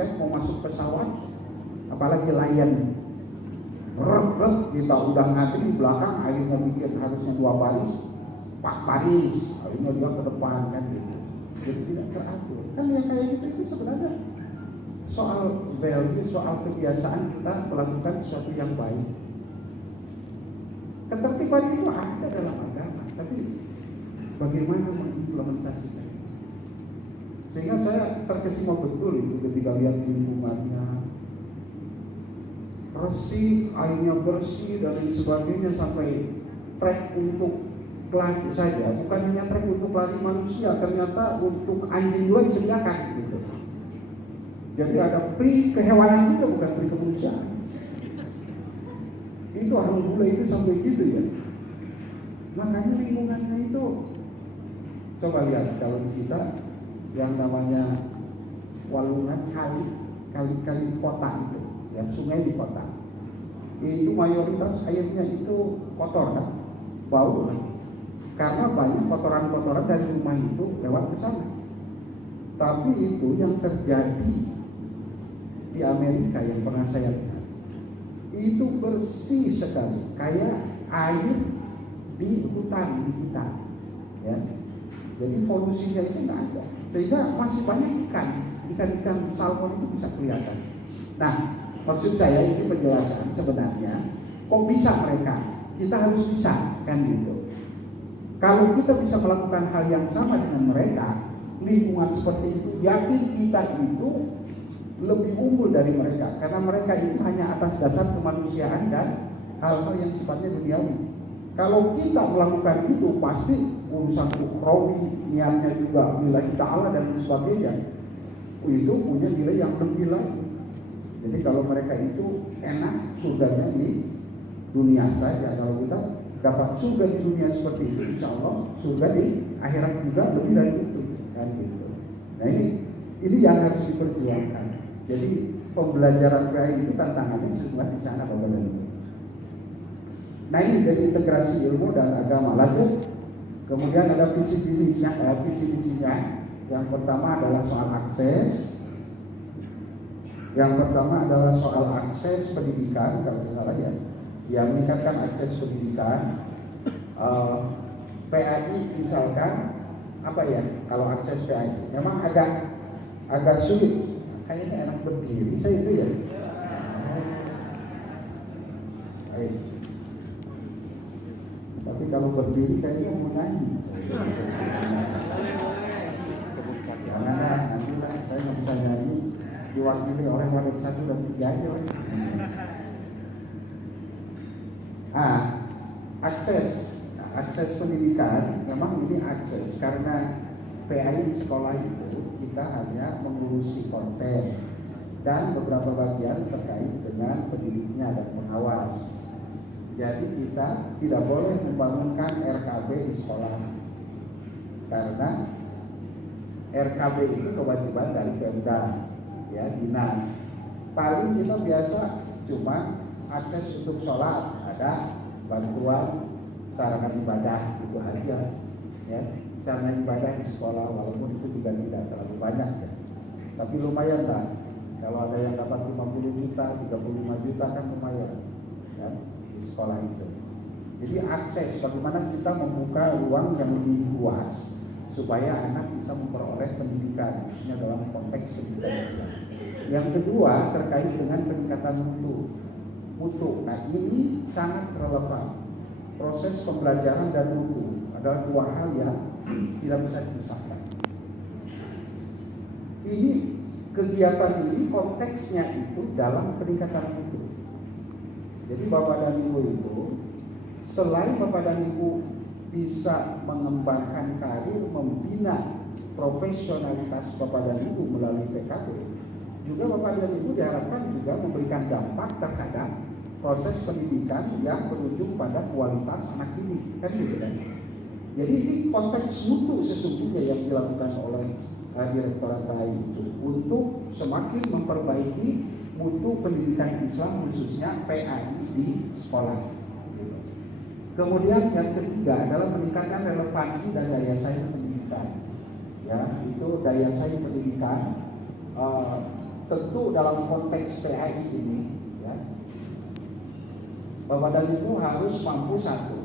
tiket mau masuk pesawat, apalagi Lion, kita udah ngantri di belakang, akhirnya bikin harusnya 2 baris, 4 baris, akhirnya dia ke depan kan gitu. Jadi tidak teratur. Kan yang kayak gitu itu sebenarnya soal value, soal kebiasaan kita melakukan sesuatu yang baik. Ketertiban itu ada dalam agama, tapi bagaimana mengimplementasikan? Sehingga saya terkesima betul itu ketika lihat lingkungannya bersih, airnya bersih dan lain sebagainya, sampai trek untuk lari saja, bukan hanya trek untuk lari manusia, ternyata untuk anjing juga disediakan gitu. Jadi ada pri kehewanan juga, bukan pri kemanusiaan. Itu alhamdulillah itu sampai gitu ya. Makanya lingkungannya itu, coba lihat kalau kita yang namanya walungan kali kota itu, yang sungai di kota, itu mayoritas airnya itu kotor kan, bau lagi, karena banyak kotoran-kotoran dari rumah itu lewat ke sana. Tapi itu yang terjadi di Amerika yang pernah saya lihat, itu bersih sekali, kayak air di hutan di kita, ya. Jadi polusinya itu nggak ada, sehingga masih banyak ikan salmon itu bisa kelihatan. Nah, maksud saya ini penjelasan sebenarnya, kok bisa mereka? Kita harus bisa kan gitu. Kalau kita bisa melakukan hal yang sama dengan mereka, lingkungan seperti itu, yakin kita itu lebih unggul dari mereka, karena mereka itu hanya atas dasar kemanusiaan dan hal-hal yang sifatnya duniawi. Kalau kita melakukan itu, pasti urusan ukhrawi, niatnya juga lillahi ta'ala dan sebagainya, itu punya nilai yang lebih lagi. Jadi kalau mereka itu enak surganya di dunia saja, kalau kita dapat surga di dunia seperti itu, insya Allah surga di akhirat juga lebih dari itu kan gitu. Nah ini yang harus diperjuangkan. Jadi pembelajaran PAI itu tantangannya sebenarnya di sana Bapak dan Ibu. Nah ini dari integrasi ilmu dan agama. Lanjut, kemudian ada visi-misinya. Yang pertama adalah soal akses. Yang pertama adalah soal akses pendidikan, kalau tidak salah ya, yang meningkatkan akses pendidikan. PAI misalkan apa ya? Kalau akses PAI, memang agak sulit. Kayaknya enak berdiri, saya itu ya. Baik. Tapi kalau berdiri kayaknya mau nyanyi. Janganlah, nantilah saya nggak bisa nyanyi, diwakili oleh wadah 1 dan 3 aja. Akses pendidikan, memang ini akses karena PAI sekolah itu kita hanya mengurusi konten dan beberapa bagian terkait dengan pendidiknya dan pengawas. Jadi kita tidak boleh membangunkan RKB di sekolah, karena RKB itu kewajiban dari Pemda, ya, dinas. Paling kita biasa cuma akses untuk sholat, ada bantuan sarana ibadah, itu aja, ya. Sarana ibadah di sekolah, walaupun itu juga tidak terlalu banyak ya, tapi lumayan lah. Kalau ada yang dapat 50 juta, 35 juta kan lumayan ya, di sekolah itu. Jadi akses, bagaimana kita membuka ruang yang lebih luas supaya anak bisa memperoleh pendidikan, khususnya dalam konteks pendidikan Islam. Yang kedua terkait dengan peningkatan mutu. Nah ini sangat relevan. Proses pembelajaran dan mutu adalah 2 hal yang tidak bisa dipisahkan. Ini kegiatan ini konteksnya itu dalam peningkatan mutu. Jadi Bapak dan Ibu itu, selain Bapak dan Ibu bisa mengembangkan karir, membina profesionalitas Bapak dan Ibu melalui PKB, juga Bapak dan Ibu diharapkan juga memberikan dampak terhadap proses pendidikan yang berujung pada kualitas anak didik, kan gitu kan? Jadi ini konteks mutu sesungguhnya yang dilakukan oleh Direktorat PAI itu untuk semakin memperbaiki mutu pendidikan Islam, khususnya PAI di sekolah. Kemudian yang ketiga adalah meningkatkan relevansi dan daya saing pendidikan. Ya, itu daya saing pendidikan tentu dalam konteks PAI ini, ya, Bapak dan Ibu harus mampu satu,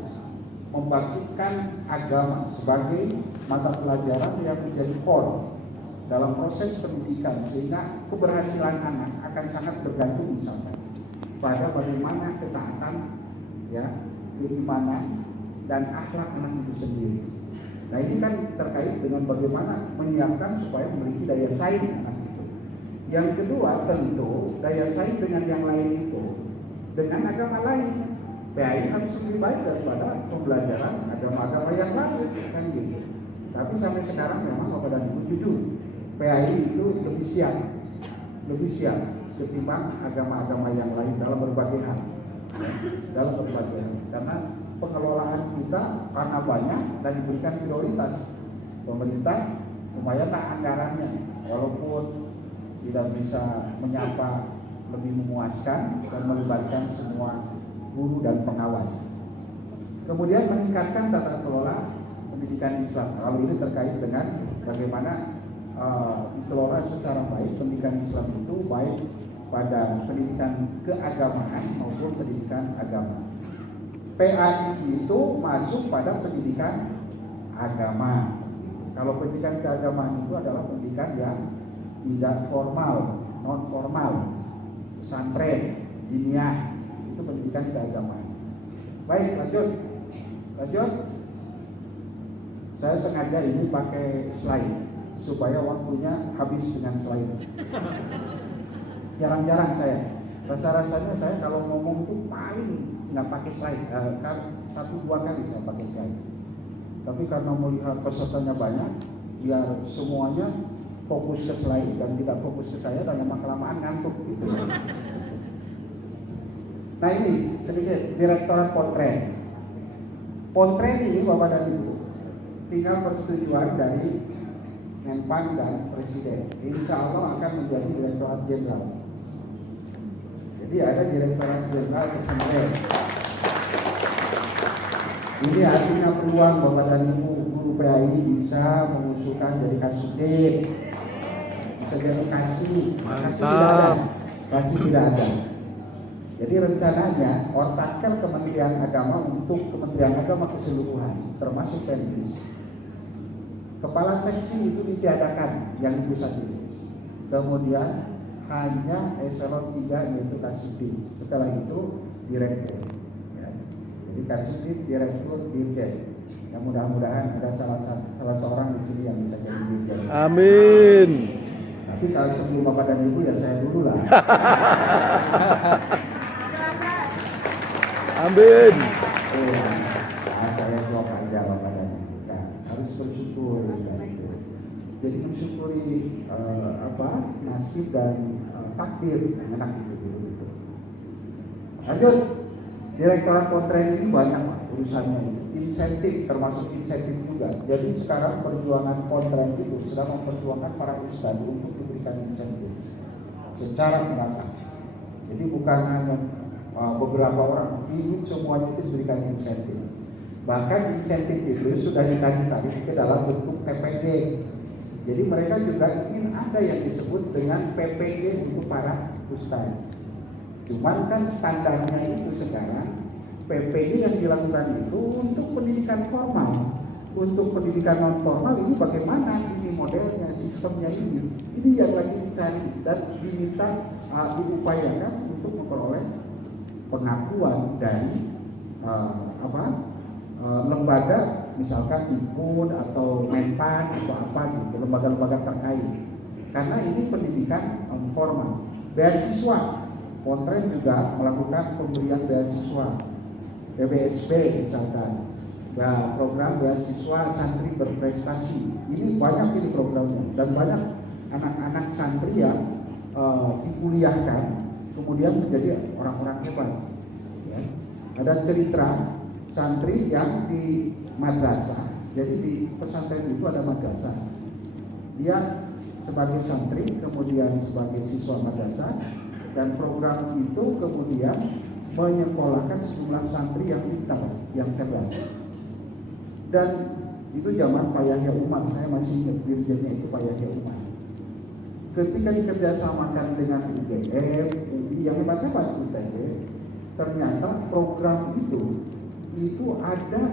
membangkitkan agama sebagai mata pelajaran yang menjadi core dalam proses pendidikan, sehingga keberhasilan anak akan sangat bergantung misalkan pada bagaimana ketaatan, ya, keimanan dan akhlak anak itu sendiri. Nah, ini kan terkait dengan bagaimana menyiapkan supaya memiliki daya saing anak itu. Yang kedua, tentu daya saing dengan yang lain itu dengan agama lain. PAI harus lebih baik daripada pembelajaran agama-agama yang lain, kan gitu. Tapi sampai sekarang memang Bapak dan Ibu jujur, PAI itu lebih siap ketimbang agama-agama yang lain dalam berbagai hal, karena pengelolaan kita karena banyak dan diberikan prioritas. Pemerintah lumayanlah anggarannya, walaupun tidak bisa menyapa lebih memuaskan dan melibatkan semua guru dan pengawas. Kemudian meningkatkan tata kelola pendidikan Islam. Kalau ini terkait dengan bagaimana dikelola secara baik pendidikan Islam itu, baik pada pendidikan keagamaan maupun pendidikan agama. PAI itu masuk pada pendidikan agama. Kalau pendidikan keagamaan itu adalah pendidikan yang tidak formal, non formal, pesantren, diniyah, itu pendidikan keagamaan. Baik, lanjut. Saya sengaja ini pakai slide supaya waktunya habis dengan slide. Jarang-jarang saya. Rasa-rasanya saya kalau ngomong itu paling nggak pakai slide. Kan 1-2 kali saya pakai slide. Tapi karena melihat pesertanya banyak, biar semuanya fokus ke slide dan tidak fokus ke saya, dan lama-kelamaan ngantuk gitu. Nah, ini sedikit Direktorat Pontren. Pontren ini Bapak dan Ibu tinggal persetujuan dari Menpan dan Presiden. Insya Allah akan menjadi Direktorat Jenderal. Jadi ada Direktorat Jenderal Pesantren. Ini artinya peluang Bapak dan Ibu guru PAI bisa mengusulkan jadi Kasubdit, bisa jadi Kasih. Kasih tidak ada. Jadi rencananya ortakkan Kementerian Agama untuk Kementerian Agama keseluruhan, termasuk Pendidik. Kepala seksi itu ditiadakan yang di pusat ini. Kemudian hanya eselon 3 yaitu Kasubdit. Setelah itu direktur. Ya. Jadi Kasubdit, direktur, dirjen. Yang mudah-mudahan ada salah seorang di sini yang bisa jadi dirjen. Amin. Tapi kalau sebelum Bapak dan Ibu ya saya dulu lah. Amin. Saya doa aja Bapak dan Ibu. Nah, harus bersyukur. Jadi mensyukuri nasib dan takdir enak itu. Lanjut. Direktorat Pontren ini banyak urusannya, insentif termasuk insentif juga. Jadi sekarang perjuangan Pontren itu sedang memperjuangkan para ustadz untuk diberikan insentif secara merata. Jadi bukan hanya beberapa orang, ini semuanya itu diberikan insentif. Bahkan insentif itu sudah ditarik ke dalam bentuk PPD. Jadi mereka juga ingin ada yang disebut dengan PPD untuk para ustadz. Cuman kan standarnya itu sekarang PPD yang dilakukan itu untuk pendidikan formal. Untuk pendidikan non formal ini bagaimana ini modelnya, sistemnya ini yang lagi dicari dan diminta diupayakan untuk memperoleh pengakuan dari lembaga, misalkan IPUN atau Menpan atau apa gitu, lembaga-lembaga terkait. Karena ini pendidikan formal. Beasiswa, Pontren juga melakukan pemberian beasiswa, PBSB misalkan, program beasiswa santri berprestasi. Ini banyak ini programnya dan banyak anak-anak santri yang dikuliahkan kemudian menjadi orang-orang hebat. Ya. Ada cerita santri yang di madrasah. Jadi di pesantren itu ada madrasah. Dia sebagai santri kemudian sebagai siswa madrasah. Dan program itu kemudian menyekolahkan sejumlah santri yang pintar, yang cerdas. Dan itu zaman Pak Yahya Umar, saya masih ingat dirjennya itu Pak Yahya Umar. ketika dikerjasamakan dengan UGM, UI yang hebat-hebat UTB, ternyata program itu ada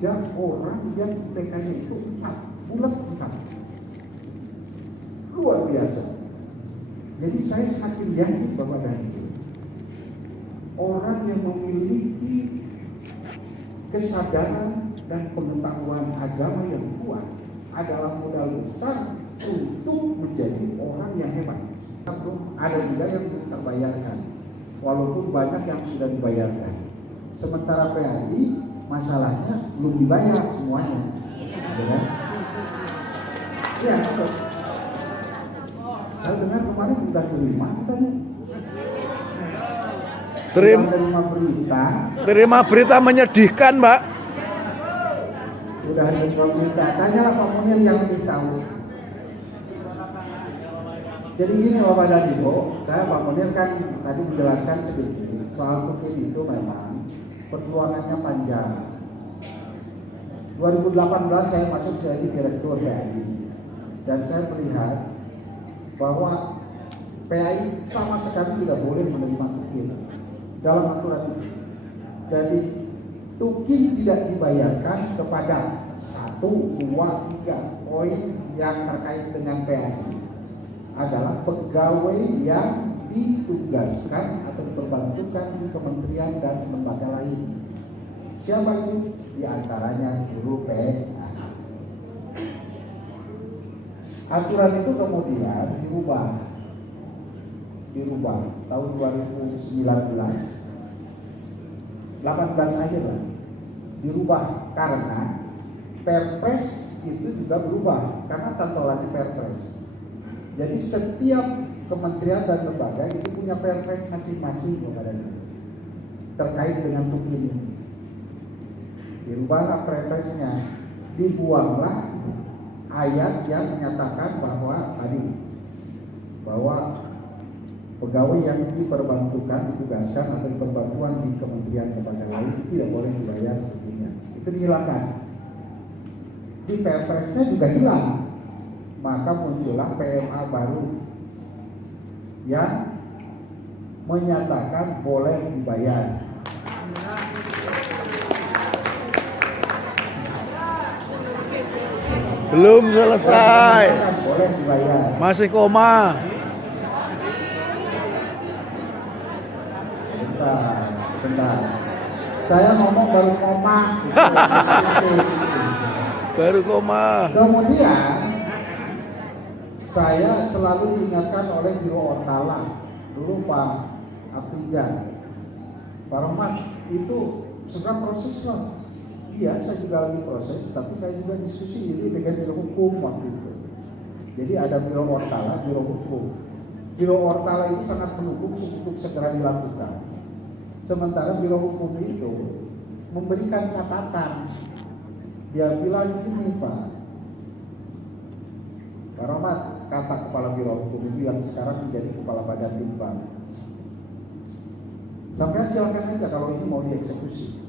3 orang yang IPK-nya itu 4, bulat 4. Luar biasa. Jadi saya semakin yakin bahwa dari itu orang yang memiliki kesadaran dan pengetahuan agama yang kuat adalah modal besar untuk menjadi orang yang hebat. Ada juga yang belum terbayarkan, walaupun banyak yang sudah dibayarkan. Sementara PAI masalahnya belum dibayar semuanya. Ya, ya, betul. Saya dengar kemarin sudah terima katanya. Terima berita menyedihkan, Mbak. Sudah terima berita. Tanyalah Pak Munir yang lebih tahu. Jadi gini Bapak dan Ibu, Pak Munir kan tadi menjelaskan sedikit soal Tukin itu memang perjuangannya panjang. 2018 saya masuk jadi direktur PAI dan saya melihat bahwa PAI sama sekali tidak boleh menerima Tukin dalam aturan itu. Jadi Tukin tidak dibayarkan kepada 1, 2, 3 poin yang terkait dengan PAI adalah pegawai yang ditugaskan atau diperbantukan di kementerian dan lembaga lain. Siapa itu? Di antaranya guru PAI. Aturan itu kemudian dirubah tahun 2019, 18 aja lah, dirubah karena Perpres itu juga berubah karena tatolannya Perpres. Jadi setiap kementerian dan lembaga itu punya Perpres masing-masing terkait dengan Tukin ini. Dirubahlah Perpresnya, dibuanglah ayat yang menyatakan bahwa pegawai yang diperbantukan, ditugaskan atau diperbantuan di kementerian lembaga lain tidak boleh dibayar Tukinnya. Itu dihilangkan. Di Perpresnya juga hilang. Maka muncullah PMA baru yang menyatakan boleh dibayar. Belum selesai. Boleh dibayar. Masih koma. Bentar. Saya ngomong baru koma. Baru koma. Kemudian saya selalu diingatkan oleh Biro Ortala, dulu Pak Afriga, Pak Rahmat, itu segera proses lah. Iya, saya juga lagi proses, tapi saya juga diskusi jadi dengan Biro Hukum waktu itu. Jadi ada Biro Ortala, Biro Hukum. Biro Ortala itu sangat mendukung untuk segera dilakukan. Sementara Biro Hukum itu memberikan catatan. Dia bilang gini, Pak Rahmat, kata Kepala Biro Hukum itu yang sekarang menjadi Kepala Badan Litbang. Sampai silakan aja kalau ini mau dieksekusi.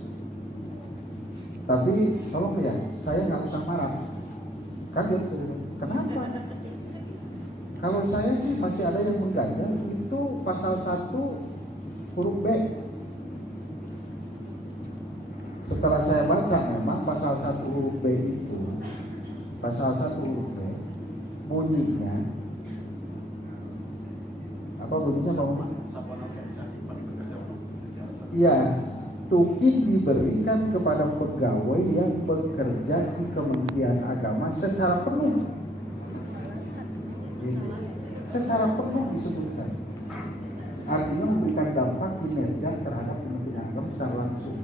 Tapi tolong ya, saya nggak usah marah. Kaget, kenapa? Kalau saya sih masih ada yang mengganjal, itu pasal 1 huruf B. Setelah saya baca memang pasal 1 huruf B itu, pasal 1 huruf B bunyinya apa bunyinya Pak? Iya, Tukin diberikan kepada pegawai yang bekerja di Kementerian Agama secara penuh. Secara penuh disebutkan. Artinya memberikan dampak kinerja terhadap Kementerian Agama secara langsung.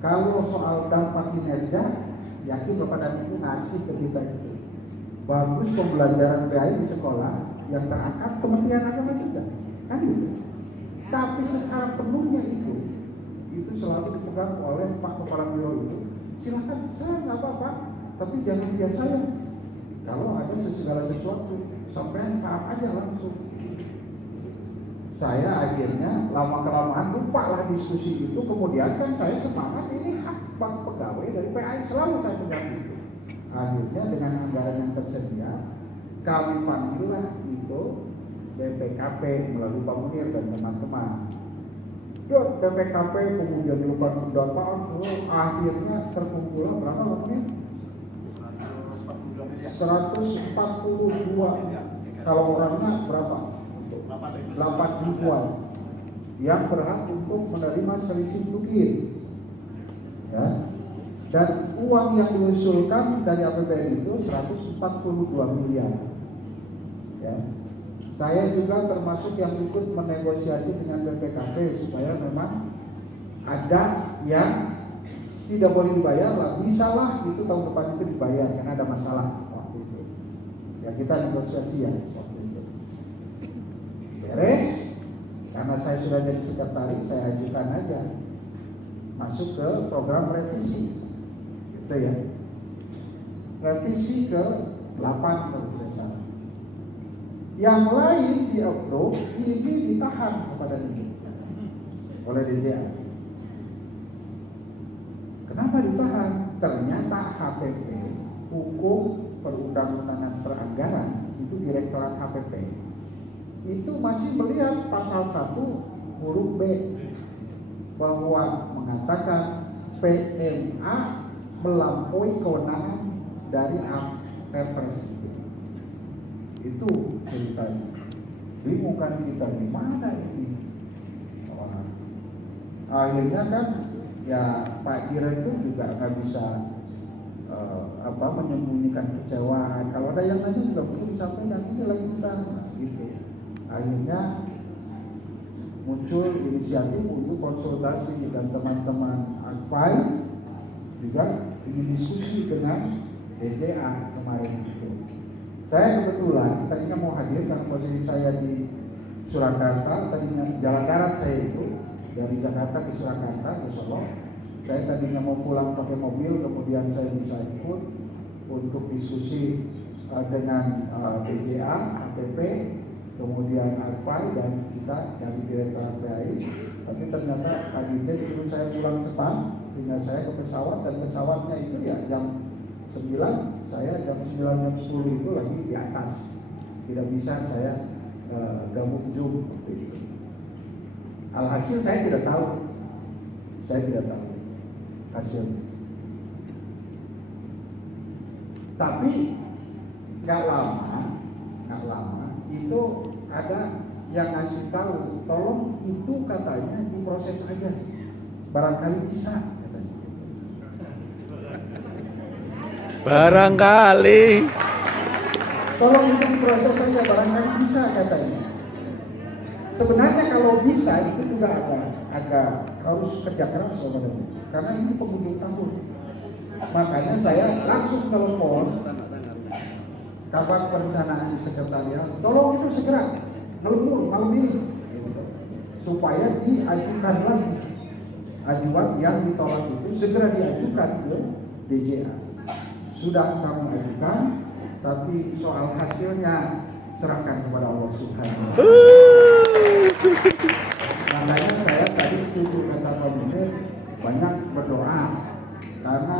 Kalau soal dampak kinerja, yakin Bapak dan Ibu ngasih ke kita itu. Bagus pembelajaran PAI di sekolah yang terangkat Kementerian Agama juga, kan gitu. Tapi secara penuhnya itu selalu dipegang oleh Pak Kepala Biro itu. Silakan, saya nggak apa-apa, tapi jangan dia saya. Kalau ada segala sesuatu, sampai maaf aja langsung. Saya akhirnya lama kelamaan lupa lah diskusi itu. Kemudian kan saya semangat ini hak bank pegawai dari PAI, selalu saya pegang itu. Akhirnya dengan anggaran yang tersedia, kami panggillah itu BPKP melalui Pak Munir dan teman-teman. BPKP kemudian dilakukan pendataan, akhirnya terkumpul berapa Pak Munir? 142. Kalau orangnya berapa? 8 ribuan yang berhak untuk menerima selisih tukir. Ya. Dan uang yang diusulkan dari APBN itu 142 miliar. Ya. Saya juga termasuk yang ikut menegosiasi dengan BPKP supaya memang ada yang tidak boleh dibayar lah, bisa lah itu tahun depan itu dibayar karena ada masalah waktu itu. Ya kita negosiasi ya waktu itu. Beres, karena saya sudah jadi sekretaris, saya ajukan aja masuk ke program revisi, gitu ya. Revisi ke 8 kalau tidak salah. Yang lain di approve, ini ditahan kepada ini oleh DJA. Kenapa ditahan? Ternyata HPP, Hukum Perundang-undangan Peranggaran, itu Direktorat HPP, itu masih melihat pasal 1 huruf B bahwa mengatakan PMA melampaui kewenangan dari Perpres. Itu ceritanya. Bingung kan kita, gimana ini? Akhirnya kan ya Pak Kira itu juga nggak bisa menyembunyikan kecewaan. Kalau ada yang nanya juga perlu disampaikan, ini lagi kita gitu. Akhirnya muncul inisiatif untuk konsultasi dan teman-teman AKPAI juga ingin diskusi dengan DJA kemarin itu. Saya kebetulan tadinya mau hadir karena posisi saya di Surakarta, tadinya jalan darat saya itu dari Jakarta ke Surakarta ke Solo. Saya tadinya mau pulang pakai mobil, kemudian saya bisa ikut untuk diskusi dengan DJA, APP, kemudian AKPAI dan kita dari Direktorat PAI. Tapi ternyata pagi itu saya pulang cepat, sehingga saya ke pesawat dan pesawatnya itu ya jam 9, saya jam 9 jam 10 itu lagi di atas. Tidak bisa saya gabung Zoom seperti itu. Alhasil saya tidak tahu hasil. Tapi nggak lama itu ada yang ngasih tahu, tolong itu katanya diproses aja, barangkali bisa. Barangkali. Tolong itu diproses saja, barangkali bisa katanya. Sebenarnya kalau bisa itu juga agak harus kerja keras sebenarnya, karena ini penghujung tahun. Makanya saya langsung telepon Kabak Perencanaan Sekretariat, tolong itu segera ngelembur malam ini, supaya diajukan lagi. Ajuan yang ditolak itu segera diajukan ke DJA. Sudah kami ajukan, tapi soal hasilnya serahkan kepada Allah Subhanahu wa Ta'ala. Makanya saya tadi setuju kata Pak Munir, banyak berdoa, karena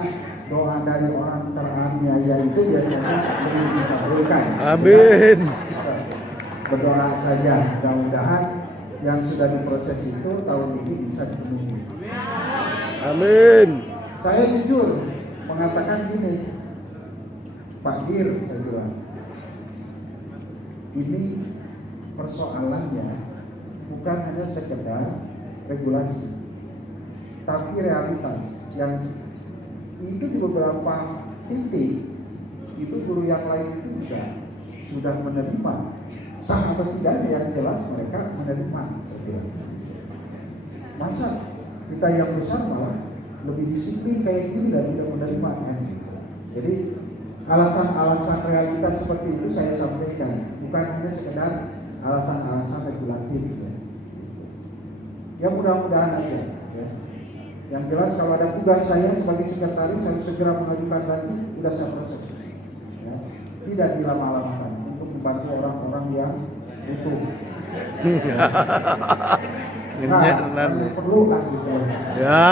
doa dari orang teraniaya itu biasanya lebih dikabulkan. Amin. Berdoa saja, mudah-mudahan yang sudah diproses itu tahun ini bisa dipenuhi. Amin. Saya jujur mengatakan gini, Pak Dir, saya bilang, ini persoalannya bukan hanya sekedar regulasi, tapi realitas yang itu di beberapa titik itu guru yang lain itu juga sudah menerima, sah atau tidak yang jelas mereka menerima. Masa kita yang besar malah lebih disiplin kayak gini dan tidak menerima kan? Jadi alasan-alasan realitas seperti itu saya sampaikan, bukan hanya sekedar alasan-alasan regulatif ya mudah-mudahan aja ya. Yang jelas kalau ada tugas saya sebagai sekretaris harus segera mengajukan lagi, sudah saya proses ya. Tidak dilama-lamakan untuk membantu orang-orang yang butuh. Perlu kan gitu ya.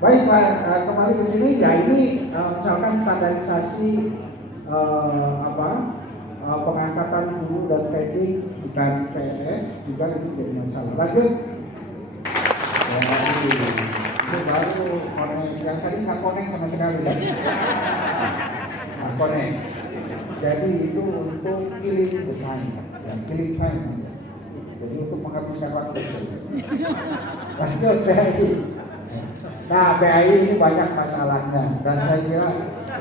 Baik Pak, kembali ke sini ya, ini misalkan standarisasi pengangkatan guru dan teknik bukan PNS juga itu jadi masalah. Lanjut. Ya, ini baru konek yang tadi nggak konek sama sekali ya. Nggak konek. Jadi itu untuk killing the time, ya, killing time. Jadi untuk menghabiskan waktu. Lanjut PAI. Nah PAI ini banyak masalahnya dan saya kira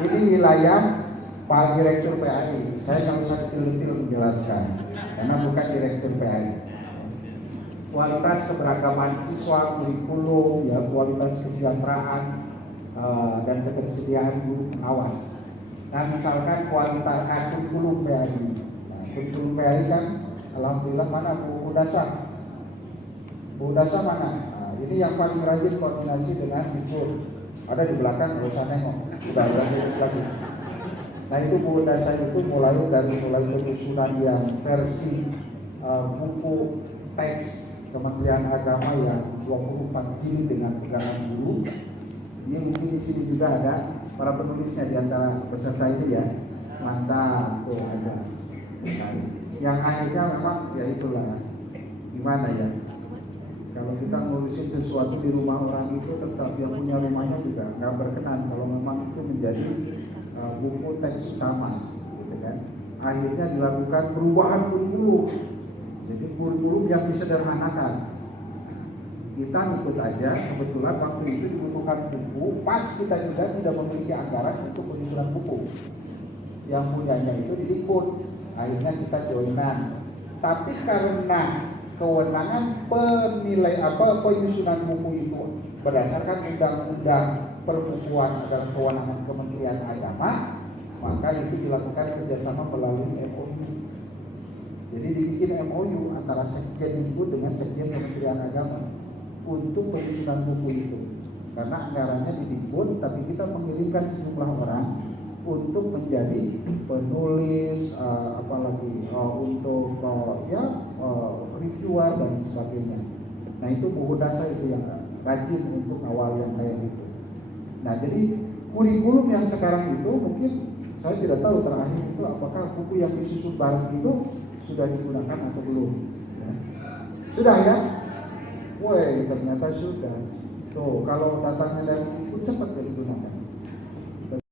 ini wilayah Pak Direktur PAI. Saya nggak usah detail menjelaskan karena bukan Direktur PAI. Kualitas keberagaman siswa, kurikulum, ya kualitas kesejahteraan dan ketersediaan guru pengawas. Nah misalkan kualitas kurikulum PAI. Nah, kurikulum PAI kan alhamdulillah mana Bu Dasa? Bu Dasa mana? Nah, ini yang paling rajin koordinasi dengan Dikbud. Ada di belakang, nggak usah nengok. Sudah lagi. Nah itu Bu Dasa itu mulai penyusunan yang versi buku teks Kementerian Agama yang 24 jilid dengan pegangan guru. Ini mungkin di sini juga ada para penulisnya di antara peserta ini ya. Mantap, tuh ada. Yang akhirnya memang ya itulah gimana ya. Kalau kita ngurusin sesuatu di rumah orang itu tetap yang punya rumahnya juga nggak berkenan kalau memang itu menjadi buku teks utama, gitu kan. Akhirnya dilakukan perubahan kurikulum. Jadi kurikulum yang disederhanakan. Kita ikut aja, kebetulan waktu itu dibutuhkan buku, pas kita juga tidak memiliki anggaran untuk penyusunan buku. Yang punyanya itu di Dikbud. Akhirnya kita joinan. Tapi karena kewenangan penyusunan buku itu berdasarkan undang-undang perbukuan dan kewenangan Kementerian Agama, maka itu dilakukan kerjasama melalui MOU. Jadi dibikin MOU antara Sekjen Dikbud dengan Sekjen Kementerian Agama untuk penyusunan buku itu. Karena anggarannya di Dikbud, tapi kita mengirimkan sejumlah orang untuk menjadi penulis, reviewer dan sebagainya. Nah itu Bu Dasa itu yang rajin untuk awal yang kayak gitu. Nah jadi kurikulum yang sekarang itu mungkin saya tidak tahu terakhir itu apakah buku yang disusun bareng itu sudah digunakan atau belum. Ya. Sudah ya? Woi ternyata sudah. Tuh kalau datangnya dari itu cepat